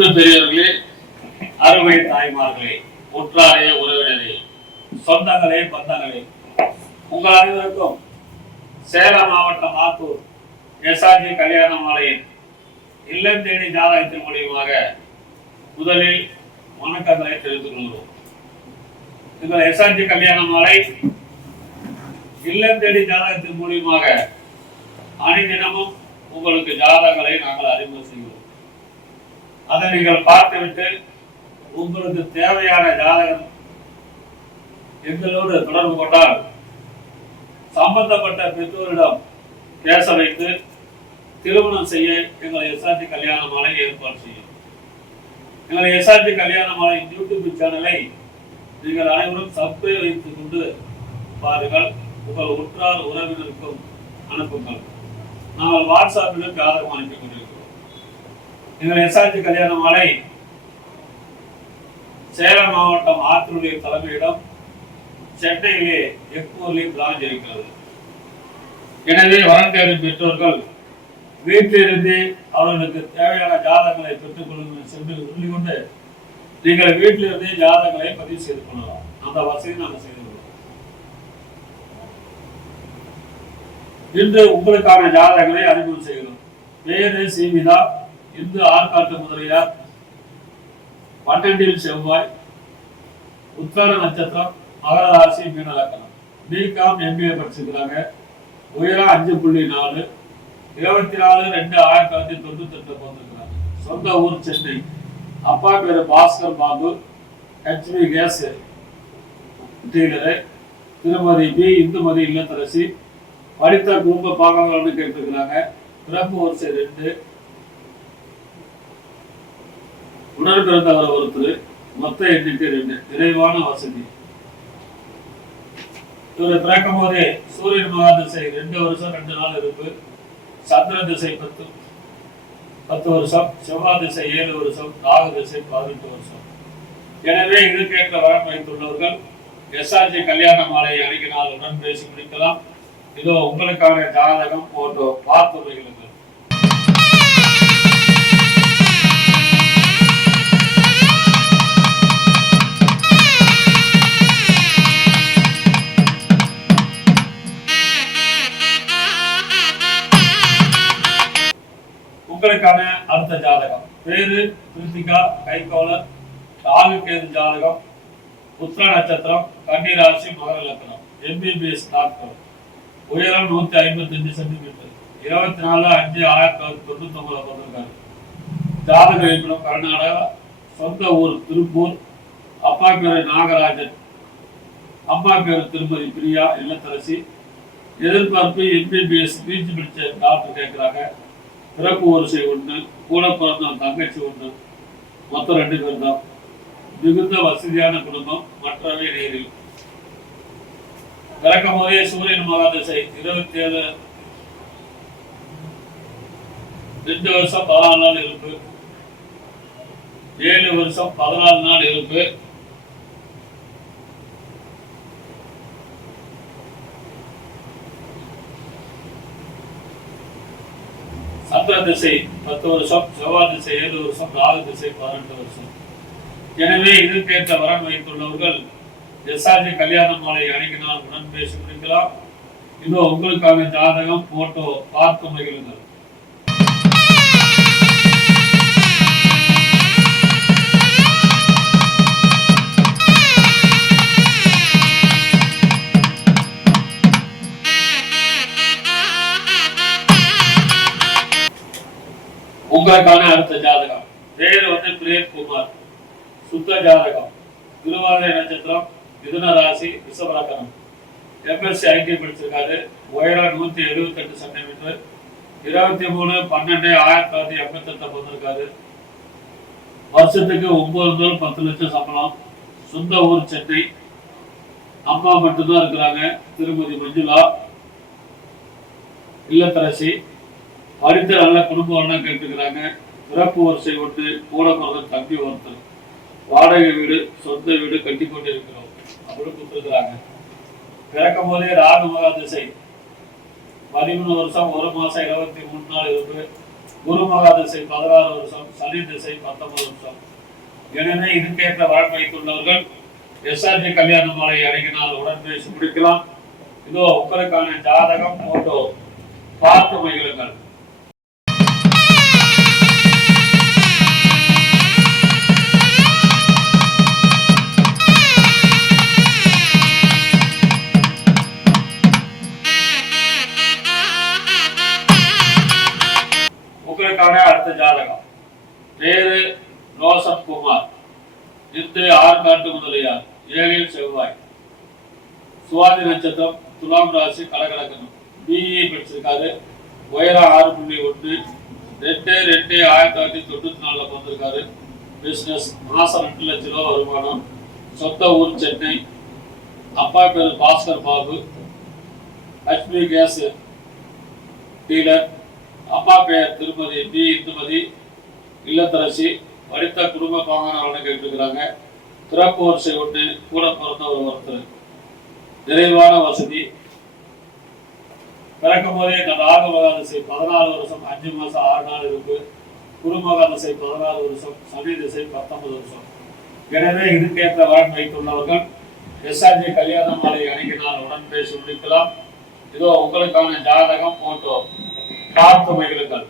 அன்பு பெரியவர்களே, அருமை தாய்மார்களே, உற்றாரே, உறவினரே, சொந்தங்களே, பந்தங்களே, உங்கள் அனைவருக்கும் சேலம் மாவட்டம் ஆத்தூர் எஸ்ஆர்ஜி கல்யாண மாலையின் இல்லம் தேடி ஜாதகத்தின் மூலியமாக முதலில் வணக்கங்களை தெரிவித்துக் கொள்கிறோம். இந்த எஸ்ஆர்ஜி கல்யாண மாலை இல்லம் தேடி ஜாதகத்தின் மூலியமாக அனைதினமும் உங்களுக்கு ஜாதகங்களை நாங்கள் அறிமுகம் செய்கிறோம். அதை நீங்கள் பார்த்துவிட்டு உங்களுக்கு தேவையான ஜாதகம் எங்களோடு தொடர்பு கொண்டால் சம்பந்தப்பட்ட பெற்றோரிடம் பேச வைத்து திருமணம் செய்ய எங்களை எஸ்ஆர்ஜி கல்யாண மாலை ஏற்பாடு செய்யும். எங்களை எஸ்ஆர்ஜி கல்யாண மாலை யூடியூப் சேனலை நீங்கள் அனைவரும் சப்ஸ்கிரைப் வைத்துக் கொண்டு பாருங்கள். உங்கள் உற்றார் உறவினருக்கும் அனுப்புங்கள். நாங்கள் வாட்ஸ்அப்பிலும் ஜாதகம் அனுப்பி கொண்டிருக்கிறோம். எங்கள் எஸ்ஆர்ஜி கல்யாண மாலை சேலம் மாவட்டம் ஆத்தூருடைய தலைமையிடம் சென்னையிலே எக்மூரில் பிரான்ச் இருக்கிறது. எனவே வரன் தேடும் பெற்றோர்கள் வீட்டிலிருந்து அவர்களுக்கு தேவையான ஜாதகங்களை பெற்றுக் கொள்ளுங்கள் சென்று சொல்லிக்கொண்டு நீங்கள் வீட்டிலிருந்தே ஜாதகங்களை பதிவு செய்து கொள்ளலாம். அந்த வசதி நாங்கள் செய்து கொள்வோம். இன்று உங்களுக்கான ஜாதகங்களை அறிமுகம் செய்கிறோம். பேரு சீமிதா, இந்து ஆற்காட்டு முதலியார், 12 செவ்வாய், உத்திராட நட்சத்திரம், மகர ராசி, மீன லக்னம், பிகாம் எம்பிஏ படிச்சிருக்கிறாங்க. உயரம் 5.4, 24/2/1998 பிறந்திருக்கிறாங்க. சொந்த ஊர் சென்னை. அப்பா பேரு Bhaskar Babu, HP gas dealer. திருமதி பி இந்துமதி இல்லத்தரசி. படித்த குடும்ப பாகங்கள்னு கேட்டிருக்கிறாங்க. பிறப்பு வரிசை 2, உடல் பிறந்தவர் ஒருத்தர், மொத்த எண்ணிக்கை 2. நிறைவான வசதி. இவர் பிறக்கும் போதே சூரியன் மகா திசை 2 வருஷம் 2 நாள் இருப்பு, சந்திர திசை 10 வருஷம், செவ்வாய் திசை 7 வருஷம், ராகு திசை 18 வருஷம். எனவே இதுக்கேற்ற வரம் வைத்துள்ளவர்கள் எஸ்ஆர்ஜி கல்யாண மாலையை அணுகினால் உடன் பேசி முடிக்கலாம். இதோ உங்களுக்கான ஜாதகம் போட்டோ பார்த்து வைகளுங்கள். உங்களுக்கான அடுத்த ஜாதகம். பேரு கிருத்திகா, கைகோளர், ராகு கேது ஜாதகம், உத்திர நட்சத்திரம், கன்னி ராசி, மகர லக்னம், எம்பிபிஎஸ் டாக்டர். உயரம் 155 சென்டிமீட்டர், 24/5/1999 பிறந்திருக்காரு. ஜாதக இருப்பிடம் கர்நாடகா. சொந்த ஊர் திருப்பூர். அப்பா பேரு நாகராஜன், அம்மா பேரு திருமதி பிரியா இல்லத்தரசி. எதிர்பார்ப்பு எம்பிபிஎஸ் பிஜி படிச்ச டாக்டர் கேட்கிறாங்க. பிறப்பு வரிசை 1, கூட பிறந்த தங்கச்சி 1, மொத்தம் 2 பேர் தான். மிகுந்த வசதியான குடும்பம், மற்றவை நேரில். பிறக்கும் போதே சூரியன் மகாதிசை 27 2 வருஷம் 14 நாள் இருப்பு, 7 வருஷம் 14 நாள் இருப்பு. சந்திர திசை 10 வருஷம், செவ்வாய் திசை 7 வருஷம், ராகு திசை 18 வருஷம். எனவே இதற்கேற்ற வரன் வைத்துள்ளவர்கள் எஸ்ஆர்ஜி கல்யாண மாலை அணுகினால் உடன் பேசி முடிக்கலாம். இதோ உங்களுக்கான ஜாதகம் போட்டோ பார்த்து மகிழுங்கள். உங்களுக்கான அடுத்த ஜாதகம். பேரு பிரேம்குமார், சுத்த ஜாதகம், திருவாதிரை நட்சத்திரம், மிதுன ராசி, ரிஷப லக்னம், எம்எஸ்சி ஐடி படிச்சிருக்காரு. உயரம் 178 சென்டிமீட்டர், 23/12/1988 பிறந்திருக்காரு. வருஷத்துக்கு 9 முதல் 10 லட்சம் சம்பளம். சொந்த ஊர் சென்னை. அம்மா மட்டும்தான் இருக்கிறாங்க, திருமதி மஞ்சுளா இல்லத்தரசி. படித்த நல்ல குடும்பம் கேட்டுக்கிறாங்க. பிறப்பு வரிசை 1, கூட பிறந்த தம்பி ஒருத்தர். வாடகை வீடு, சொந்த வீடு கட்டி கொண்டு இருக்கிறோம் அப்படின்னு கொடுத்துருக்குறாங்க. பிறக்கும் போதே ராகு மகா திசை 13 வருஷம் 1 மாசம் 23 நாள் இருப்பு, குரு மகா திசை 16 வருஷம், சனி திசை 19 வருஷம். எனவே இதுக்கேற்ற வாழ்க்கை வைத்துள்ளவர்கள் எஸ்ஆர்ஜி கல்யாண மாலை அணுகினால் உடன் பேசி முடிக்கலாம். இதோ உங்களுக்கான ஜாதகம் போட்டோ பார்த்து மகிழுங்கள். உங்களுக்கான அடுத்த ஜாதகம். பேரு ரோஷன் குமார், இன்று ஆற்காட்டு முதலியார், 7 செவ்வாய், சுவாதி நட்சத்திரம், துலாம் ராசி, கடகலக்கணம். பிஇ படிச்சிருக்காரு. உயரம் 6.1, 2/2/1994 வந்திருக்காரு. பிசினஸ், மாசம் 2 லட்சம் ரூபாய் வருமானம். சொந்த ஊர் சென்னை. அப்பா பேரு Bhaskar Babu, HP gas dealer. அம்மா பெயர் திருமதி பி இந்துமதி, இல்லத்தரசி. படித்த குடும்ப பாங்கனான கேட்டுக்கிறாங்க. பிறப்பு வரிசை 1, கூட பிறந்த ஒருத்தர். நிறைவான வசதி. பிறக்கும் போதே ராகு மகாதிசை 14 வருஷம் 5 மாசம் 6 நாள் இருக்கு. குரு மகாதிசை 16 வருஷம், சனி திசை 19 வருஷம். எனவே இதுக்கேற்ற வாழ்க்கை வைத்துள்ளவர்கள் எஸ்ஆர்ஜி கல்யாண மாலை அணுகினால் உடன் பேசி முடிக்கலாம். இதோ உங்களுக்கான ஜாதகம் போட்டோ பார்த்து மகிழுங்கள்.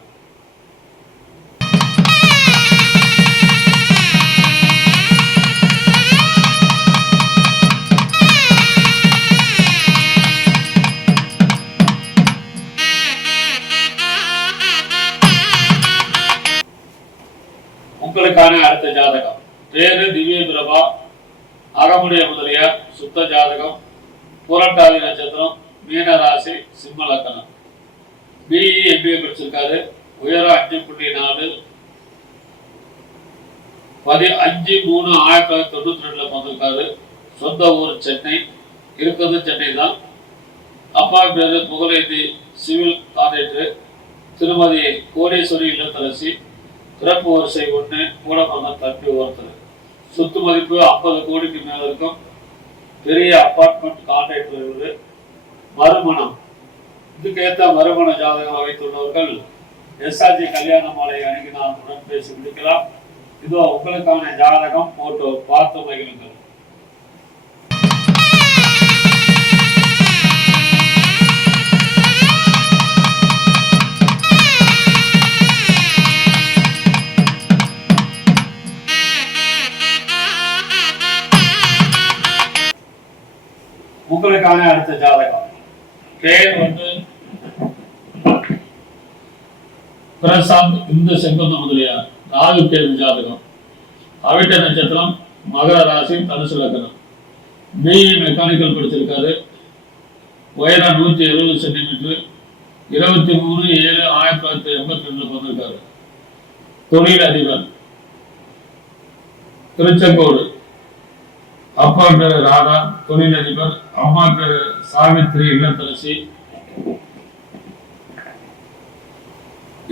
உங்களுக்கான அடுத்த ஜாதகம். பேரு திவ்ய பிரபா, அகமுடைய முதலியார், சுத்த ஜாதகம், புரட்டாதி நட்சத்திரம், மீன ராசி, சிம்ம லக்னம். பிஇ எம்பிஏ படிச்சிருக்காரு. உயரம் 5.4, 15/3/1992 வந்திருக்காரு. சொந்த ஊர் சென்னை, இருக்கிறது சென்னை தான். அப்பா பேரு புகழேந்தி, சிவில் கான்ட்ராக்டர். திருமதி கோடீஸ்வரி, இல்லத்தரசி. பிறப்பு வரிசை 1, கூட பிறந்த தம்பி ஒருத்தர். சொத்து மதிப்பு 50 கோடிக்கு மேல இருக்கும். பெரிய அபார்ட்மெண்ட் கான்ட்ராக்டர் இவரு. மறுமணம். இதுக்கேற்ற மறுமண ஜாதகம் வைத்துள்ளவர்கள் எஸ்ஆர்ஜி கல்யாண மாலை அணுகினால் உடன் பேசி முடிக்கலாம். இதோ உங்களுக்கான ஜாதகம் போட்டோ பார்த்து மகிழுங்கள். உங்களுக்கான அடுத்த ஜாதகம். பேர் பிரசாந்த், இந்து செங்குந்த முதலியார், ராகு கேது ஜாதகம். அவிட்ட நட்சத்திரம், மகர ராசி, தனுசு லக்னம். பிஇ மெக்கானிக்கல் படிச்சிருக்காரு. உயரம் 170 சென்டிமீட்டர். 23/7/1982 வந்திருக்காரு. தொழில் அதிபர், திருச்செங்கோடு. அப்பா பேரு ராதா, தொழில் அதிபர். அம்மா பேரு சாவித்ரி, இல்லத்தரசி.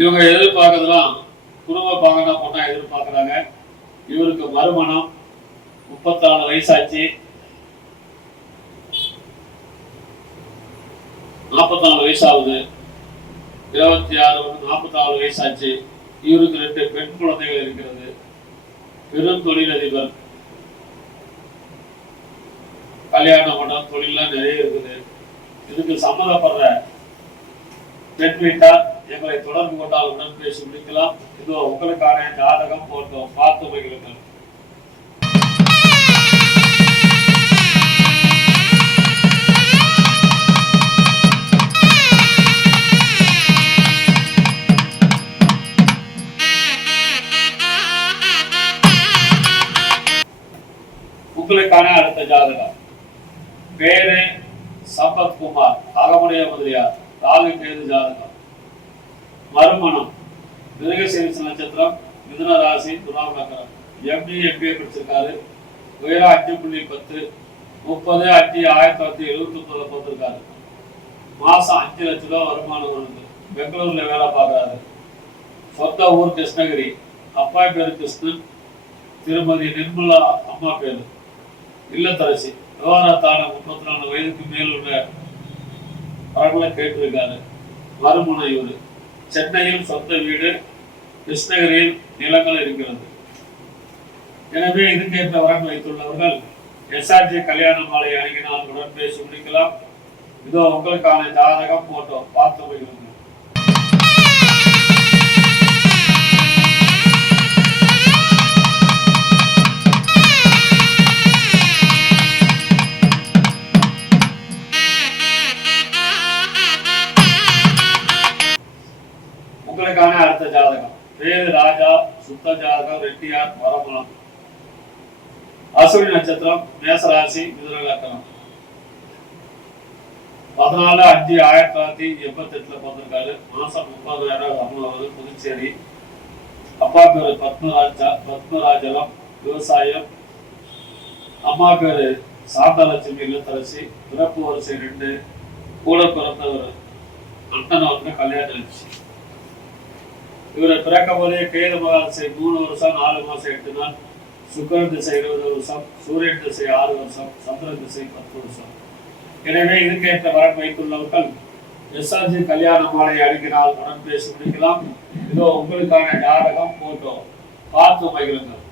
இவங்க எதிர்பார்க்கறதுலாம் குடும்ப பாங்கனா பொண்ணா எதிர்பார்க்கறாங்க. இவருக்கு மறுமணம். 34 வயசாச்சு. 44 வயசாகுது. 26 44 வயசாச்சு. இவருக்கு 2 பெண் குழந்தைகள் இருக்கிறது. பெரும் தொழிலதிபர். கல்யாணம் பண்ண தொழிலாம் நிறைய இருக்குது. இதுக்கு சம்மதப்படுற பெண் வீட்டார் எங்களை தொடர்பு கொண்டால் உடன் பேசி முடிக்கலாம். இதோ உங்களுக்கான ஜாதகம் போட்டோ பார்த்து மகிழுங்கள். உங்களுக்கான அடுத்த ஜாதகம். பேரு சம்பத்குமார், அகமுடைய முதலியார், ராகு கேது ஜாதகம். மறுமணம். மிருகசீரிஷ நட்சத்திரம், மிதுன ராசி, துலாம் லக்னம். எம்பிஏ படிச்சிருக்காரு. உயரம் 5.10, 30/5/1979 வந்திருக்காரு. மாசம் 5 லட்சம் ரூபாய் வருமானம் வருது. பெங்களூர்ல வேலை பார்க்கறாரு. சொந்த ஊர் கிருஷ்ணகிரி. அப்பா பேரு கிருஷ்ணன், திருமதி நிர்மலா அம்மா பேரு, இல்லத்தரசி. விவகாரத்தான 34 வயதுக்கு மேல் உள்ள பரவலை கேட்டிருக்காரு. மறுமணம். இவரு சென்னையில் சொந்த வீடு, கிருஷ்ணகிரியில் நிலங்கள் இருக்கிறது. எனவே இதுக்கேற்ற வரன் வைத்துள்ளவர்கள் எஸ்ஆர்ஜி கல்யாண மாலை அணுகினால் உடன் பேசி முடிக்கலாம். இதோ உங்களுக்கான ஜாதகம் போட்டோ பார்த்து போயிருங்க. உங்களுக்கான அடுத்த ஜாதகம் பேரு ராஜா, சுத்த ஜாதகம், ரெட்டியார், வரமலம், அசுவினி நட்சத்திரம், மேசராசி, மிதுன லக்னம். 14/5/1988 பிறந்திருக்காரு. மாசம் 30,000 சம்பளம், புதுச்சேரி. அப்பா பேரு பத்மராஜலம், விவசாயம். அம்மா பேரு சாந்தலட்சுமி, இல்லத்தரசி. பிறப்பு வரிசை 2. கூட பிறந்தவர் அண்ணன் கல்யாணம் ஆச்சு. இவரை பிறக்கும் போதே கேது மகாதசை 3 வருஷம் 4 மாசம் 8 நாள், சுக்கிரன் திசை 20 வருஷம், சூரியன் திசை 6 வருஷம், சந்திரன் திசை 10 வருஷம். எனவே இதுக்கேற்ற வரன் வைத்துள்ளவர்கள் எஸ்ஆர்ஜி கல்யாண மாலை அணுகினால் உடன் பேசி முடிக்கலாம். இதோ உங்களுக்கான ஜாதகம் போட்டோ பார்த்து மகிழுங்கள்.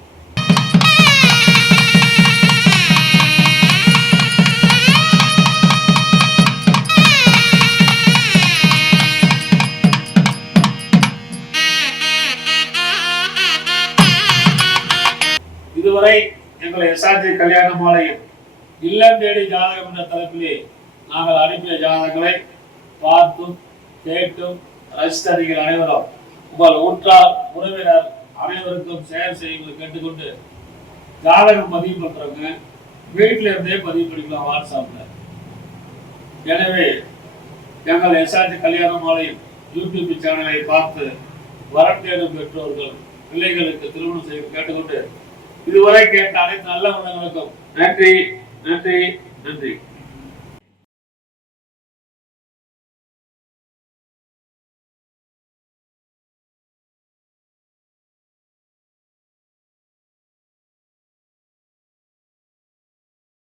இதுவரை எங்களை எஸ்ஆர்ஜி கல்யாண மாலையில் இல்லம் தேடி ஜாதகம் என்ற தலைப்பிலே நாங்கள் அனுப்பிய ஜாதகங்களை பார்த்தும் கேட்டும் ரசித்ததிகள் அனைவரும் உங்கள் உற்றார் உறவினர் அனைவருக்கும் ஷேர் செய்யுங்கள் கேட்டுக்கொண்டு, ஜாதகம் பதிவு பண்றவங்க வீட்டில இருந்தே பதிவு பண்ணிக்கலாம் வாட்ஸ்அப்ல. எனவே எங்கள் எஸ்ஆர்ஜி கல்யாண மாலையில் யூடியூப் சேனலை பார்த்து வரன் தேடும் பெற்றோர்கள் பிள்ளைகளுக்கு திருமணம் செய்து கேட்டுக்கொண்டு, இதுவரை கேட்ட அனைத்து நல்ல உள்ளங்களுக்கும் நன்றி நன்றி நன்றி.